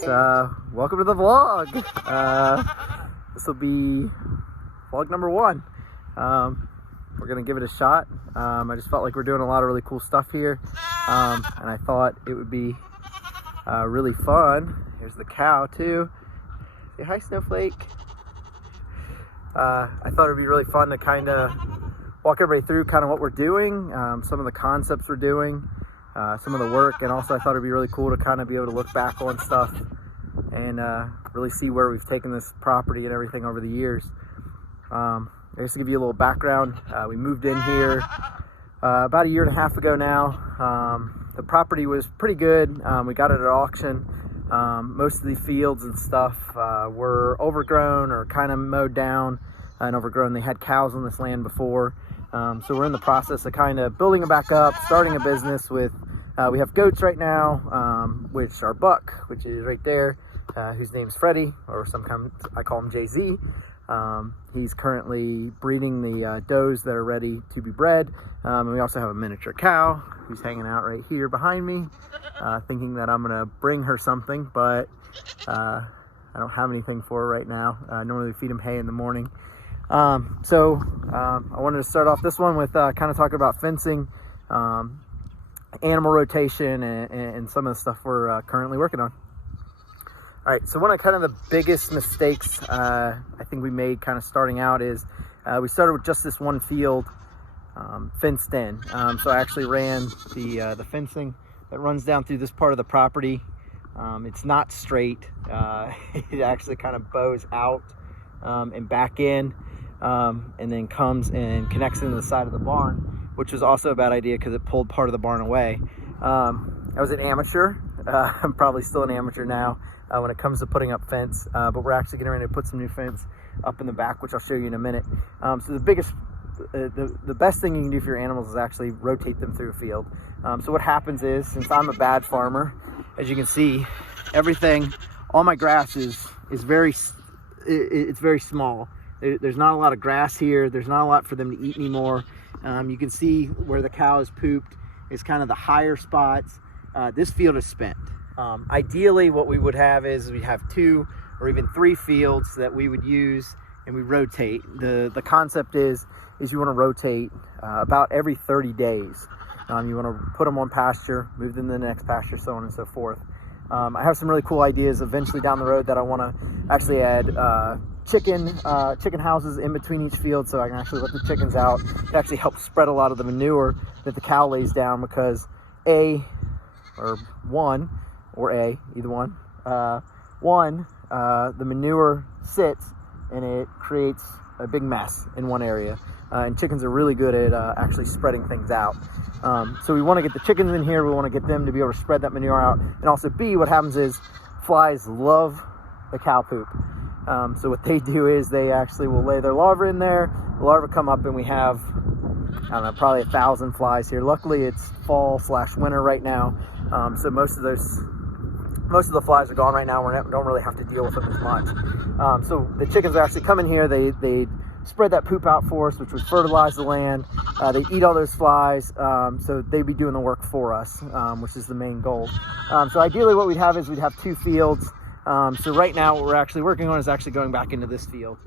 guys, welcome to the vlog. This will be vlog number 1. We're gonna give it a shot. I just felt like we're doing a lot of really cool stuff here, and I thought it would be really fun. Here's the cow too. Say hi, Snowflake. I thought it would be really fun to kind of walk everybody through kind of what we're doing, some of the concepts we're doing, some of the work, and also I thought it'd be really cool to kind of be able to look back on stuff and really see where we've taken this property and everything over the years. Just to give you a little background, we moved in here about a year and a half ago now. The property was pretty good. We got it at auction. Most of the fields and stuff were overgrown or kind of mowed down and overgrown. They had cows on this land before. So we're in the process of kind of building it back up, starting a business with, we have goats right now, which are Buck, which is right there, whose name's Freddie, or sometimes I call him Jay-Z. He's currently breeding the does that are ready to be bred. And we also have a miniature cow who's hanging out right here behind me, thinking that I'm gonna bring her something, but I don't have anything for her right now. Normally we feed him hay in the morning. I wanted to start off this one with kind of talking about fencing, animal rotation, and some of the stuff we're currently working on. All right, so one of kind of the biggest mistakes I think we made kind of starting out is we started with just this one field fenced in. So I actually ran the fencing that runs down through this part of the property. It's not straight. It actually kind of bows out and back in, and then comes and connects into the side of the barn, which was also a bad idea because it pulled part of the barn away. I was an amateur. I'm probably still an amateur now when it comes to putting up fence, but we're actually getting ready to put some new fence up in the back, which I'll show you in a minute. So the best thing you can do for your animals is actually rotate them through a field. So what happens is, since I'm a bad farmer, as you can see, everything, all my grass is very small. There's not a lot of grass here. There's not a lot for them to eat anymore. You can see where the cow is pooped is kind of the higher spots. This field is spent. Ideally, what we would have is we have 2 or even 3 fields that we would use, and we rotate. The concept is you want to rotate about every 30 days. You want to put them on pasture, move them to the next pasture, so on and so forth. I have some really cool ideas eventually down the road that I want to actually add chicken houses in between each field, so I can actually let the chickens out. It actually helps spread a lot of the manure that the cow lays down, because either one, the manure sits and it creates a big mess in one area, and chickens are really good at actually spreading things out. So we want to get the chickens in here. We want to get them to be able to spread that manure out, and also what happens is flies love the cow poop. So what they do is they actually will lay their larvae in there. The larvae come up, and we have, I don't know, probably 1,000 flies here. Luckily it's fall/winter right now, so most of the flies are gone right now. We don't really have to deal with them as much. So the chickens are actually coming here. They spread that poop out for us, which would fertilize the land. They eat all those flies, so they'd be doing the work for us, which is the main goal. So ideally what we'd have is we'd have 2 fields. So right now what we're actually working on is actually going back into this field.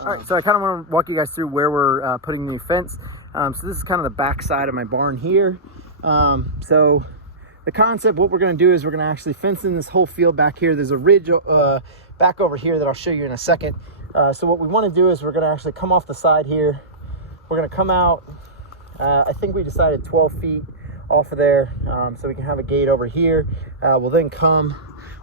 All right, so I kind of want to walk you guys through where we're putting the new fence. So this is kind of the back side of my barn here. So the concept, what we're going to do is we're going to actually fence in this whole field back here. There's a ridge back over here that I'll show you in a second. So what we want to do is we're going to actually come off the side here. We're going to come out, I think we decided 12 feet off of there, so we can have a gate over here. We'll then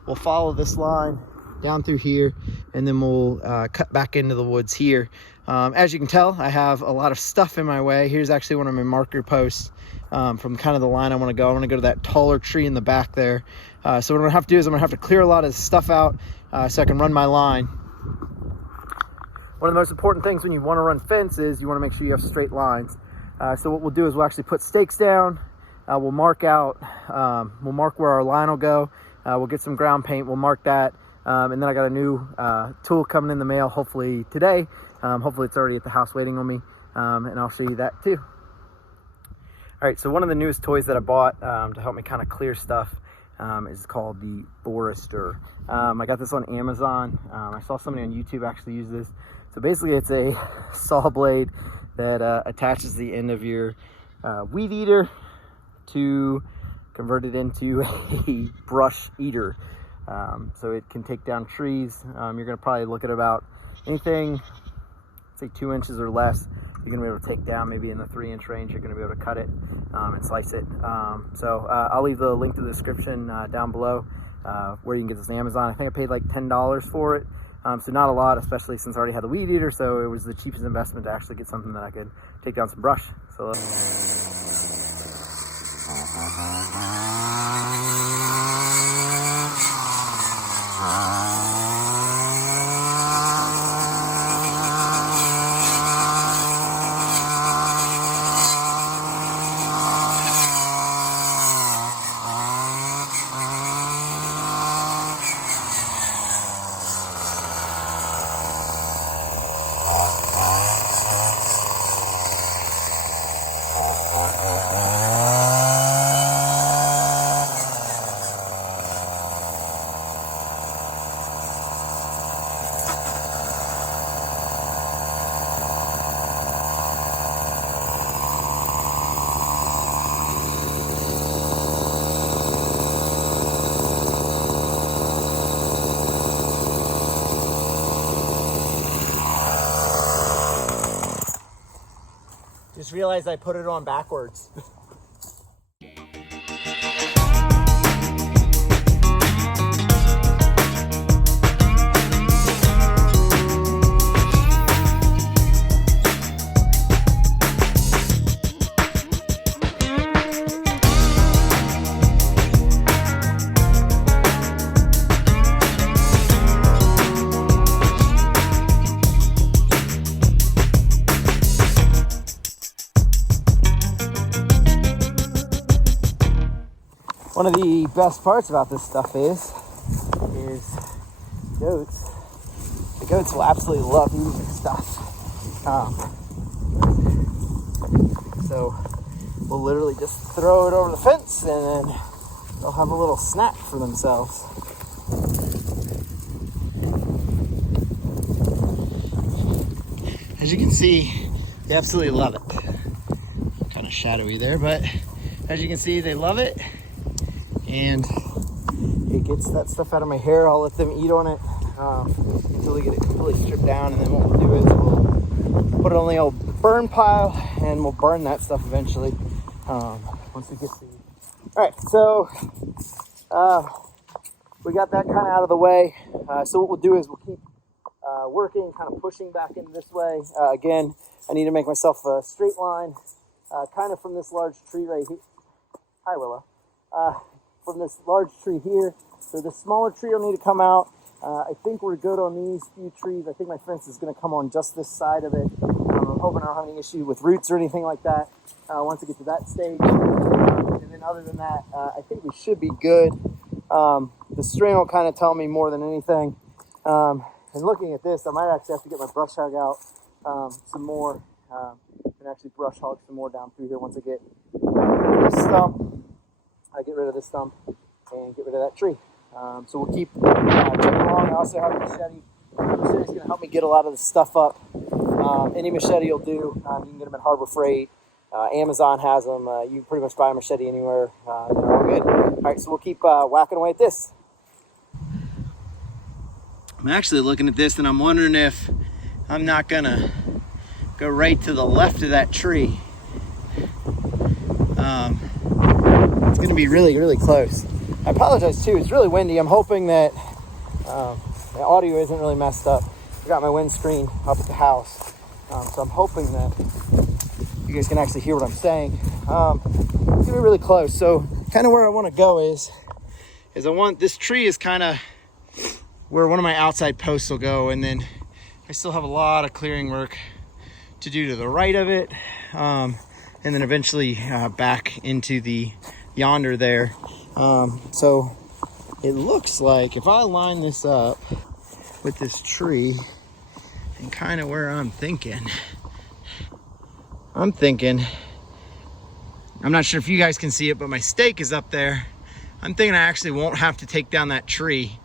we'll follow this line down through here, and then we'll cut back into the woods here. As you can tell, I have a lot of stuff in my way. Here's actually one of my marker posts from kind of the line I want to go. I want to go to that taller tree in the back there. So what I'm going to have to do is I'm going to have to clear a lot of stuff out so I can run my line. One of the most important things when you want to run fence is you want to make sure you have straight lines. So what we'll do is we'll actually put stakes down. We'll mark where our line will go. We'll get some ground paint. We'll mark that. And then I got a new tool coming in the mail, hopefully today. Hopefully it's already at the house waiting on me, and I'll show you that too. All right, so one of the newest toys that I bought to help me kind of clear stuff is called the Forester. I got this on Amazon. I saw somebody on YouTube actually use this. So basically it's a saw blade that attaches the end of your weed eater to convert it into a brush eater. So it can take down trees. You're going to probably look at about anything, say 2 inches or less. You're going to be able to take down maybe in the 3-inch range. You're going to be able to cut it and slice it. So I'll leave the link to the description down below where you can get this on Amazon. I think I paid like $10 for it. So not a lot, especially since I already had the weed eater. So it was the cheapest investment to actually get something that I could take down some brush. So just realized I put it on backwards. One of the best parts about this stuff is goats. The goats will absolutely love eating this stuff. So we'll literally just throw it over the fence and then they'll have a little snack for themselves. As you can see, they absolutely love it. Kind of shadowy there, but as you can see, they love it. And it gets that stuff out of my hair. I'll let them eat on it until they get it completely stripped down. And then what we'll do is we'll put it on the old burn pile and we'll burn that stuff eventually once we get the... All right, so we got that kind of out of the way. So what we'll do is we'll keep working, kind of pushing back into this way. Again, I need to make myself a straight line, kind of from this large tree right here. Hi, Willow. From this large tree here. So the smaller tree will need to come out. I think we're good on these few trees. I think my fence is going to come on just this side of it. I'm hoping I don't have any issue with roots or anything like that once I get to that stage. And then other than that, I think we should be good. The string will kind of tell me more than anything. And looking at this, I might actually have to get my brush hog out some more and actually brush hog some more down through here once I get this stump. Get rid of this stump and get rid of that tree. So we'll keep chugging along. I also have a machete. The machete is going to help me get a lot of the stuff up. Any machete will do. You can get them at Harbor Freight. Amazon has them. You can pretty much buy a machete anywhere. They're all good. All right, so we'll keep whacking away at this. I'm actually looking at this and I'm wondering if I'm not going to go right to the left of that tree. It's going to be really, really close. I apologize too. It's really windy. I'm hoping that the audio isn't really messed up. I got my windscreen up at the house, so I'm hoping that you guys can actually hear what I'm saying. It's going to be really close. So kind of where I want to go is I want this tree is kind of where one of my outside posts will go, and then I still have a lot of clearing work to do to the right of it, and then eventually back into the yonder there. So it looks like if I line this up with this tree and kind of where I'm thinking, I'm not sure if you guys can see it, but my stake is up there. I'm thinking I actually won't have to take down that tree.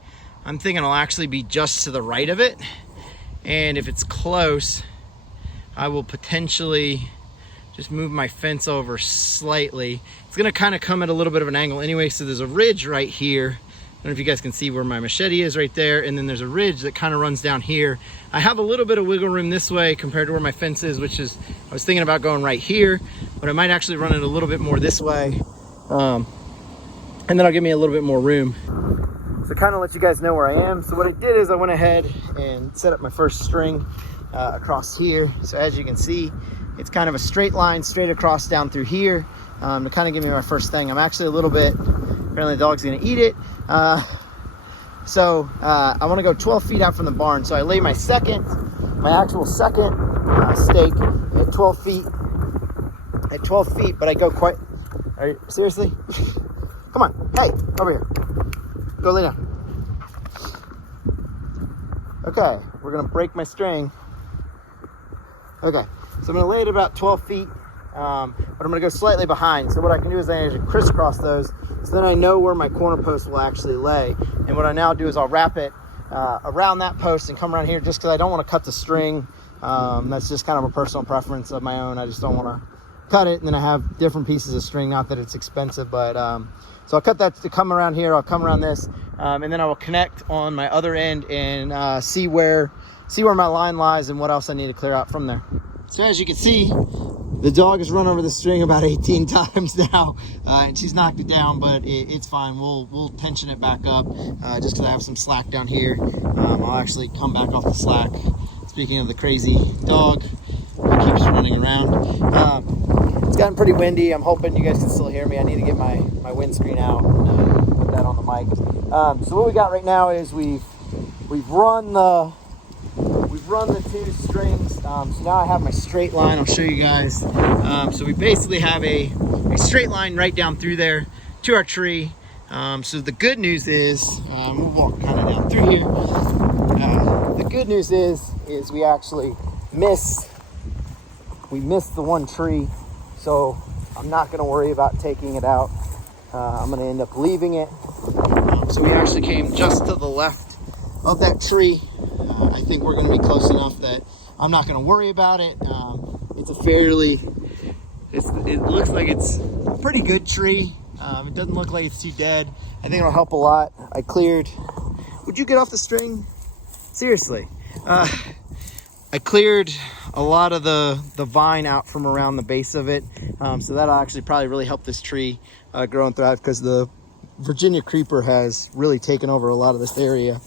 I'm thinking I'll actually be just to the right of it. And if it's close, I will potentially just move my fence over slightly. It's gonna kind of come at a little bit of an angle anyway, so there's a ridge right here. I don't know if you guys can see where my machete is right there, and then there's a ridge that kind of runs down here. I have a little bit of wiggle room this way compared to where my fence is, which is, I was thinking about going right here, but I might actually run it a little bit more this way. And then I'll give me a little bit more room. So kind of let you guys know where I am. So what I did is I went ahead and set up my first string across here. So as you can see, it's kind of a straight line straight across down through here to kind of give me my first thing. I'm actually a little bit, apparently the dog's gonna eat it. I wanna go 12 feet out from the barn. So I lay my actual second stake at 12 feet. At 12 feet, but I go quite, are you, seriously? Come on, hey, over here. Go lay down. Okay, we're gonna break my string. Okay, so I'm gonna lay it about 12 feet, but I'm gonna go slightly behind. So what I can do is I actually crisscross those, so then I know where my corner post will actually lay. And what I now do is I'll wrap it around that post and come around here, just because I don't want to cut the string. That's just kind of a personal preference of my own. I just don't want to cut it, and then I have different pieces of string. Not that it's expensive, but so I'll cut that to come around here. I'll come around this, and then I will connect on my other end and see where my line lies and what else I need to clear out from there. So as you can see, the dog has run over the string about 18 times now, and she's knocked it down, but it's fine. We'll tension it back up just because I have some slack down here. I'll actually come back off the slack. Speaking of the crazy dog, he keeps running around. It's gotten pretty windy. I'm hoping you guys can still hear me. I need to get my windscreen out and put that on the mic. So what we got right now is we've run the two strings. So now I have my straight line. I'll show you guys. So we basically have a straight line right down through there to our tree. So the good news is, we'll walk kind of down through here. The good news is we actually missed the one tree. So I'm not going to worry about taking it out. I'm going to end up leaving it. So we actually came just to the left of that tree. I think we're going to be close enough that I'm not going to worry about it. It looks like it's a pretty good tree. It doesn't look like it's too dead. I think it'll help a lot. Would you get off the string? Seriously. I cleared a lot of the vine out from around the base of it. So that'll actually probably really help this tree grow and thrive, because the Virginia creeper has really taken over a lot of this area.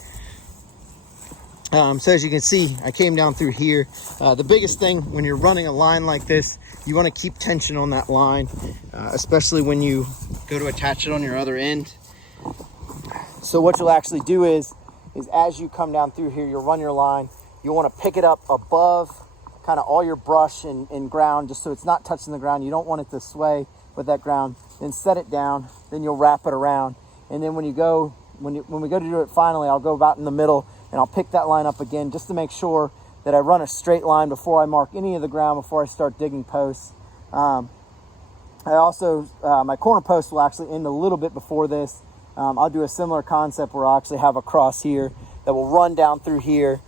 So as you can see, I came down through here. The biggest thing when you're running a line like this, you want to keep tension on that line, especially when you go to attach it on your other end. So what you'll actually do is as you come down through here, you'll run your line. You want to pick it up above kind of all your brush and ground, just so it's not touching the ground. You don't want it to sway with that ground. Then set it down, then you'll wrap it around. And then when we go to do it finally, I'll go about in the middle and I'll pick that line up again, just to make sure that I run a straight line before I mark any of the ground, before I start digging posts. I also, my corner post will actually end a little bit before this. I'll do a similar concept where I'll actually have a cross here that will run down through here.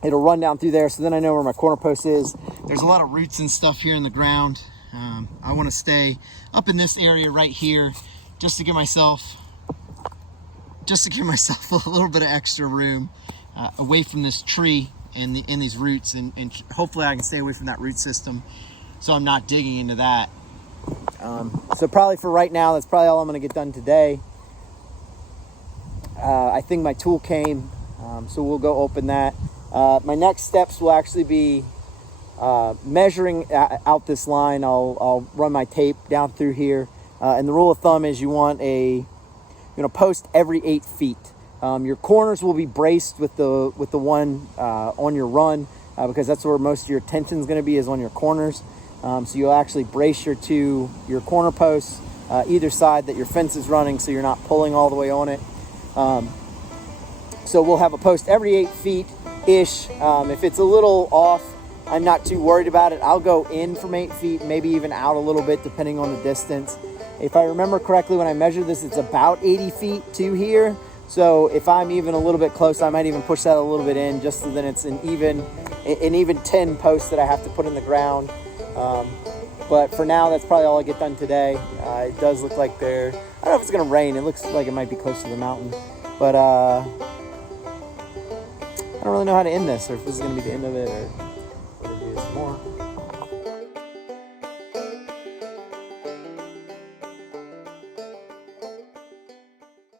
It'll run down through there, so then I know where my corner post is. There's a lot of roots and stuff here in the ground. I want to stay up in this area right here, just to give myself a little bit of extra room away from this tree and these roots, and hopefully I can stay away from that root system, so I'm not digging into that. So probably for right now, that's probably all I'm going to get done today. I think my tool came, so we'll go open that. My next steps will actually be measuring out this line. I'll run my tape down through here, and the rule of thumb is you want a post every 8 feet. Your corners will be braced with the one on your run, because that's where most of your tension is going to be, is on your corners. So you'll actually brace your corner posts either side that your fence is running, so you're not pulling all the way on it. So we'll have a post every 8 feet ish. If it's a little off, I'm not too worried about it. I'll go in from 8 feet, maybe even out a little bit depending on the distance. If I remember correctly, when I measured this, it's about 80 feet to here. So if I'm even a little bit close, I might even push that a little bit in, just so that it's an even 10 posts that I have to put in the ground. But for now, that's probably all I get done today. It does look like I don't know if it's gonna rain. It looks like it might be close to the mountain, but I don't really know how to end this, or if this is gonna be the end of it, or